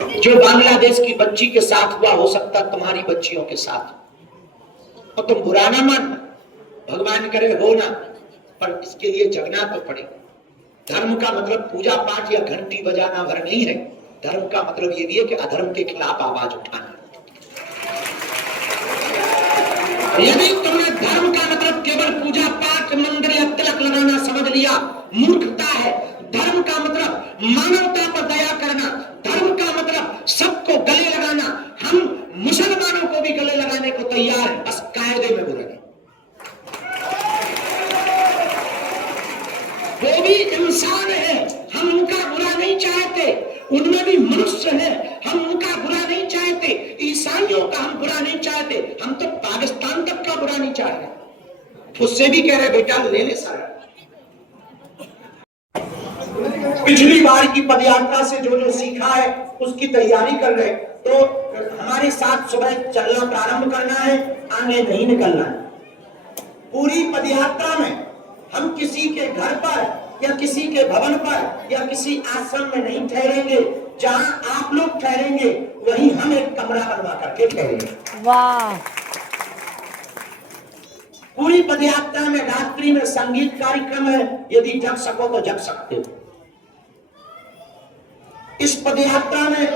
जो बांग्लादेश की बच्ची के साथ हुआ हो सकता तुम्हारी बच्चियों के साथ, और तुम बुरा ना मान, भगवान करे हो ना, पर इसके लिए जगना तो पड़ेगा। धर्म का मतलब पूजा पाठ या घंटी बजाना भर नहीं है। धर्म का मतलब ये भी है कि अधर्म के खिलाफ आवाज उठाना। यदि तुमने धर्म का मतलब केवल पूजा पाठ मंदिर या तिलक लगाना समझ लिया, मूर्खता है। धर्म का मतलब मानवता पर दया करना, धर्म का मतलब सबको गले लगाना। हम मुसलमानों को भी गले लगाने को तैयार है, बस कायदे में बुरा नहीं। वो भी इंसान है, हम उनका बुरा नहीं चाहते, उनमें भी मनुष्य है, हम उनका बुरा नहीं चाहते। ईसाइयों का हम बुरा नहीं चाहते, हम तो पाकिस्तान तक का बुरा नहीं चाहते। उससे भी कह रहे बेटा ले ले सारा। पिछली बार की पदयात्रा से जो जो सीखा है उसकी तैयारी कर रहे, तो हमारे साथ सुबह चलना प्रारंभ करना है, आगे नहीं निकलना है। पूरी पदयात्रा में हम किसी के घर पर या किसी के भवन पर या किसी आश्रम में नहीं ठहरेंगे। जहां आप लोग ठहरेंगे वहीं हम एक कमरा बनवा करके ठहरेंगे। वाह। पूरी पदयात्रा में रात्रि में संगीत कार्यक्रम है, यदि जग सको तो जग सकते हो। इस पदयात्रा में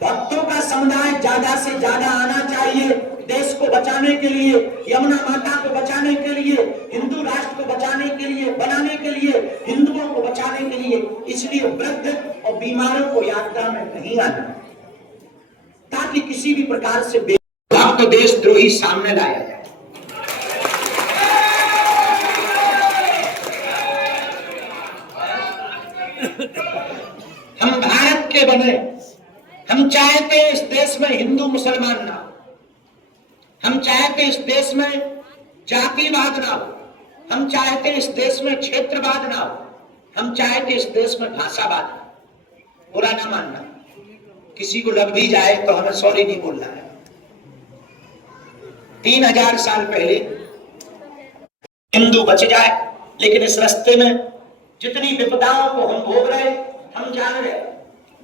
भक्तों का समुदाय ज्यादा से ज्यादा आना चाहिए, देश को बचाने के लिए, यमुना माता को बचाने के लिए, हिंदू राष्ट्र को बचाने के लिए, बनाने के लिए, हिंदुओं को बचाने के लिए। इसलिए वृद्ध और बीमारों को यात्रा में नहीं आना, ताकि किसी भी प्रकार से भक्त देशद्रोही सामने लाया जाए। हम भारत के बने, हम चाहते इस देश में हिंदू मुसलमान ना हो, हम चाहते इस देश में जातिवाद ना हो, हम चाहते इस देश में क्षेत्रवाद ना हो, हम चाहते इस देश में भाषावाद ना हो। बुरा ना मानना, किसी को लग भी जाए तो हमें सॉरी नहीं बोलना है। 3000 साल पहले हिंदू बच जाए, लेकिन इस रास्ते में जितनी विपदाओं को हम भोग रहे हम जान रहे,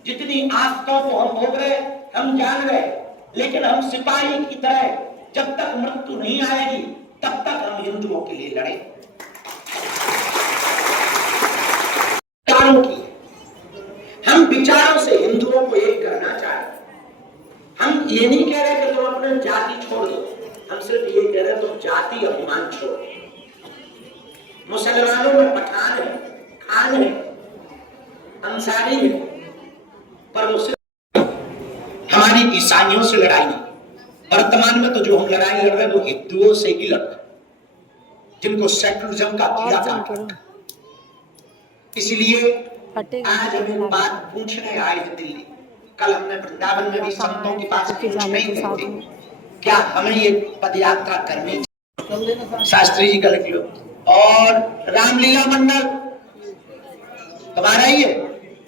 जितनी आफतों को हम भोग रहे हम जान रहे, लेकिन हम सिपाही की तरह जब तक मृत्यु नहीं आएगी तब तक हम हिंदुओं के लिए लड़े। विचारों की, हम विचारों से हिंदुओं को एक करना चाहते। हम ये नहीं कह रहे कि तुम अपने जाति छोड़ दो, हम सिर्फ ये कह रहे तुम जाति अभिमान छोड़ो। मुसलमानों में पठान है, खान है, अंसारी है, पर मुझसे हमारी ईसाइयों से लड़ाई नहीं। वर्तमान में तो जो हम लड़ाई लड़ रहे हैं वो हिंदुओं से ही लड़ रहे, जिनको सेकुलरिज्म का कीड़ा काटा। इसलिए आज हम बात पूछने आए थे दिल्ली। कल हमने वृंदावन में भी संतों के पास पूछने ही गए थे, क्या हमें ये पदयात्रा करनी चाहिए? शास्त्री जी का लिख लो। और रामलीला मंडल तुम्हारा ही है,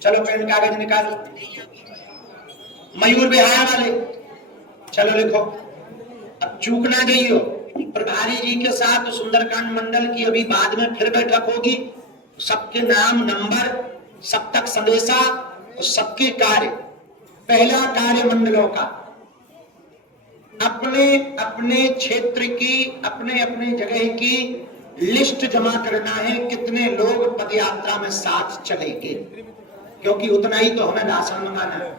चलो पेन कागज निकालो। मयूर विहार वाले चलो लिखो। अब चूक ना जाइयो, प्रभारी जी के साथ सुंदरकांड मंडल की अभी बाद में फिर बैठक होगी। सबके नाम, नंबर, सब तक संदेशा और सबके कार्य। पहला कार्य मंडलों का अपने अपने क्षेत्र की, अपने अपने जगह की लिस्ट जमा करना है, कितने लोग पदयात्रा में साथ चलेंगे, क्योंकि उतना ही तो हमें राशन मंगाना है,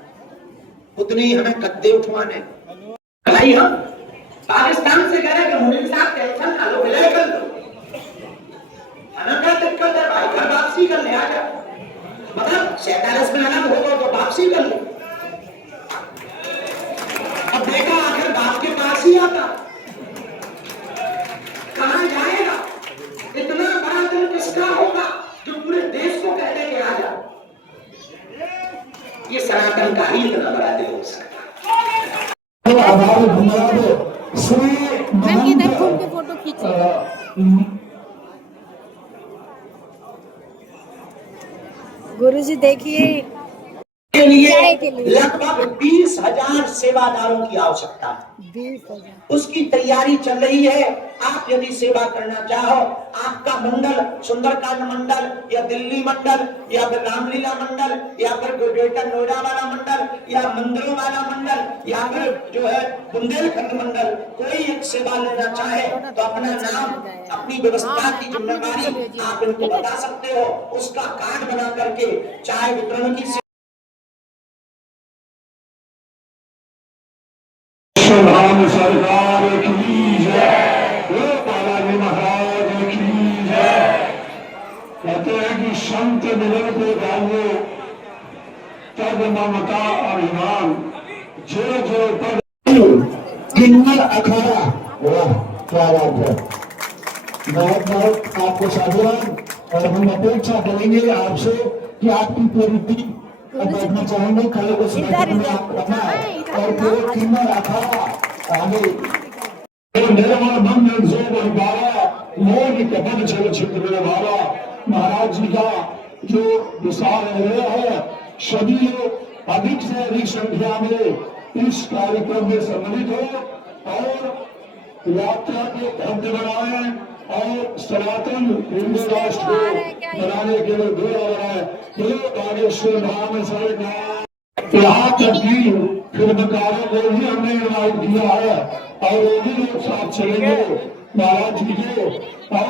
उतने ही हमें गद्दे उठवाने। भाई हम पाकिस्तान से कह रहे हैं कि मोदी साहब टेंशन ना लो, विलय कर दो, हमें क्या दिक्कत है भाई, घर वापसी कर ले आजा। मतलब 47 में अलग होगा तो वापसी कर लो। अब देखा आखिर बाप के पास ही आता, कहां जाएगा? इतना बड़ा दिल किसका होगा जो पूरे देश को कह देंगे आ जा? ये सनातन का ही इतना बड़ा दिल हो सकता है। मैम इधर घूम के फोटो खींचिए। गुरुजी देखिए, के लिए लगभग 20,000 सेवादारों की आवश्यकता है। 20,000 उसकी तैयारी चल रही है। आप यदि सेवा करना चाहो, आपका मंडल सुंदरकांड मंडल या दिल्ली मंडल या फिर रामलीला मंडल या फिर ग्रेटर नोएडा वाला मंडल या मंदिरों वाला मंडल या फिर जो है बुंदेलखंड मंडल कोई एक सेवा लेना चाहे तो अपना नाम, अपनी व्यवस्था की जिम्मेदारी आप इनको बता सकते हो, उसका कार्ड बना करके चाय वितरण की राम सरकार की जय, बालाजी महाराज की जय। कहते हैं कि संत मिलन को जाओ तब ममता अभिमान, जो जो पद किन्नर अखाड़ा। वाह क्या बात है, बहुत बहुत आपको साधुवाद। और हम अपेक्षा करेंगे आपसे कि आपकी पूरी टीम बैठना चाहेंगे, कल को इधर इधर और फिर किन्नर अखाड़ा आगे निर्मल बंधन से बंधारा, मोह कपट छल छिद्र बाबा। महाराज जी का जो विशाल हृदय है, सभी लोग अधिक से अधिक संख्या में इस कार्यक्रम में सम्मिलित हो और यात्रा को भव्य बनाए और सनातन हिंदू राष्ट्र को बनाने के लिए दूर बनाए। बागेश्वर धाम सरकार यहाँ तक की फिल्मकारों को भी हमने इनवाइट किया है और वो भी लोग साथ चलेंगे महाराज जी के। और